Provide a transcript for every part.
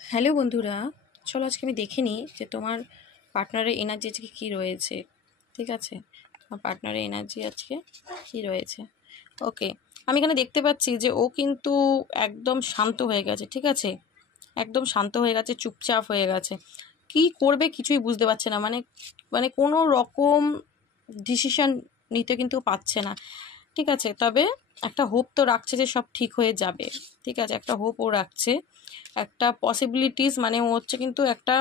Hello বন্ধুরা, চলো আজকে আমি দেখে নিই যে তোমার পার্টনারের এনার্জি আজকে কী রয়েছে। ঠিক আছে, তোমার পার্টনারের এনার্জি আজকে কী রয়েছে। ওকে, আমি এখানে দেখতে পাচ্ছি যে ও কিন্তু একদম শান্ত হয়ে গেছে। ঠিক আছে, একদম শান্ত হয়ে গেছে, চুপচাপ হয়ে গেছে। কি করবে কিছুই বুঝতে পারছে না, মানে মানে কোনো রকম ডিসিশন নিতে কিন্তু পারছে না। ঠিক আছে, তবে একটা হোপ তো রাখছে যে সব ঠিক হয়ে যাবে। ঠিক আছে, একটা হোপ ও রাখছে, একটা পসিবিলিটিস, মানে ও হচ্ছে কিন্তু একটা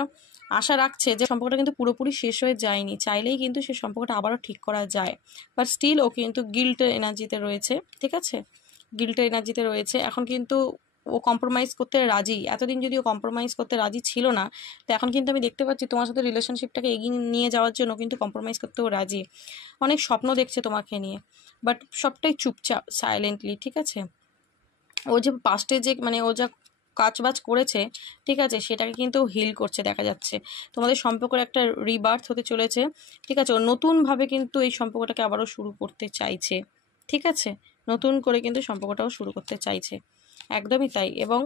আশা রাখছে যে সম্পর্কটা কিন্তু পুরোপুরি শেষ হয়ে যায়নি, চাইলেই কিন্তু সে সম্পর্কটা আবারও ঠিক করা যায়। বাট স্টিল ও কিন্তু গিল্টের এনার্জিতে রয়েছে। ঠিক আছে, গিল্টের এনার্জিতে রয়েছে। এখন কিন্তু ও কম্প্রোমাইজ করতে রাজি। এতদিন যদি ও কম্প্রোমাইজ করতে রাজি ছিল না, তো এখন কিন্তু আমি দেখতে পাচ্ছি তোমার সাথে রিলেশনশিপটাকে এগিয়ে নিয়ে যাওয়ার জন্য কিন্তু কম্প্রোমাইজ করতেও রাজি। অনেক স্বপ্ন দেখছে তোমাকে নিয়ে, বাট সবটাই চুপচাপ, সাইলেন্টলি। ঠিক আছে, ও যে পাস্টে যে মানে ও যা কাজবাজ করেছে, ঠিক আছে, সেটাকে কিন্তু হিল করছে দেখা যাচ্ছে। তোমাদের সম্পর্কের একটা রিবার্থ হতে চলেছে। ঠিক আছে, ও নতুনভাবে কিন্তু এই সম্পর্কটাকে আবারও শুরু করতে চাইছে। ঠিক আছে, নতুন করে কিন্তু সম্পর্কটাও শুরু করতে চাইছে, একদমই তাই। এবং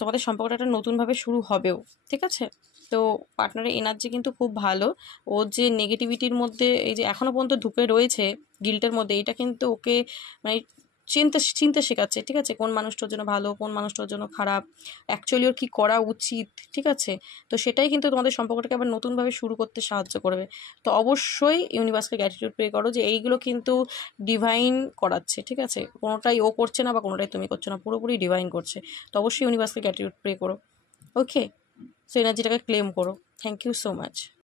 তোমাদের সম্পর্কটা একটা নতুনভাবে শুরু হবেও। ঠিক আছে, তো পার্টনারের এনার্জি কিন্তু খুব ভালো। ও যে নেগেটিভিটির মধ্যে এই যে এখনও পর্যন্ত ঢুকে রয়েছে, গিল্টের মধ্যে, এটা কিন্তু ওকে মানে চিনতে চিনতে শেখাচ্ছে। ঠিক আছে, কোন মানুষটার জন্য ভালো, কোন মানুষটার জন্য খারাপ, অ্যাকচুয়ালি ওর কী করা উচিত। ঠিক আছে, তো সেটাই কিন্তু তোমাদের সম্পর্কটাকে আবার নতুনভাবে শুরু করতে সাহায্য করবে। তো অবশ্যই ইউনিভার্সকে গ্র্যাটিটিউড প্রে করো যে এইগুলো কিন্তু ডিভাইন করাচ্ছে। ঠিক আছে, কোনোটাই ও করছে না বা কোনোটাই তুমি করছো না, পুরোপুরি ডিভাইন করছে। তো অবশ্যই ইউনিভার্সকে গ্র্যাটিটিউড প্রে করো। ওকে, সো এনার্জিটাকে ক্লেম করো। Thank you so much.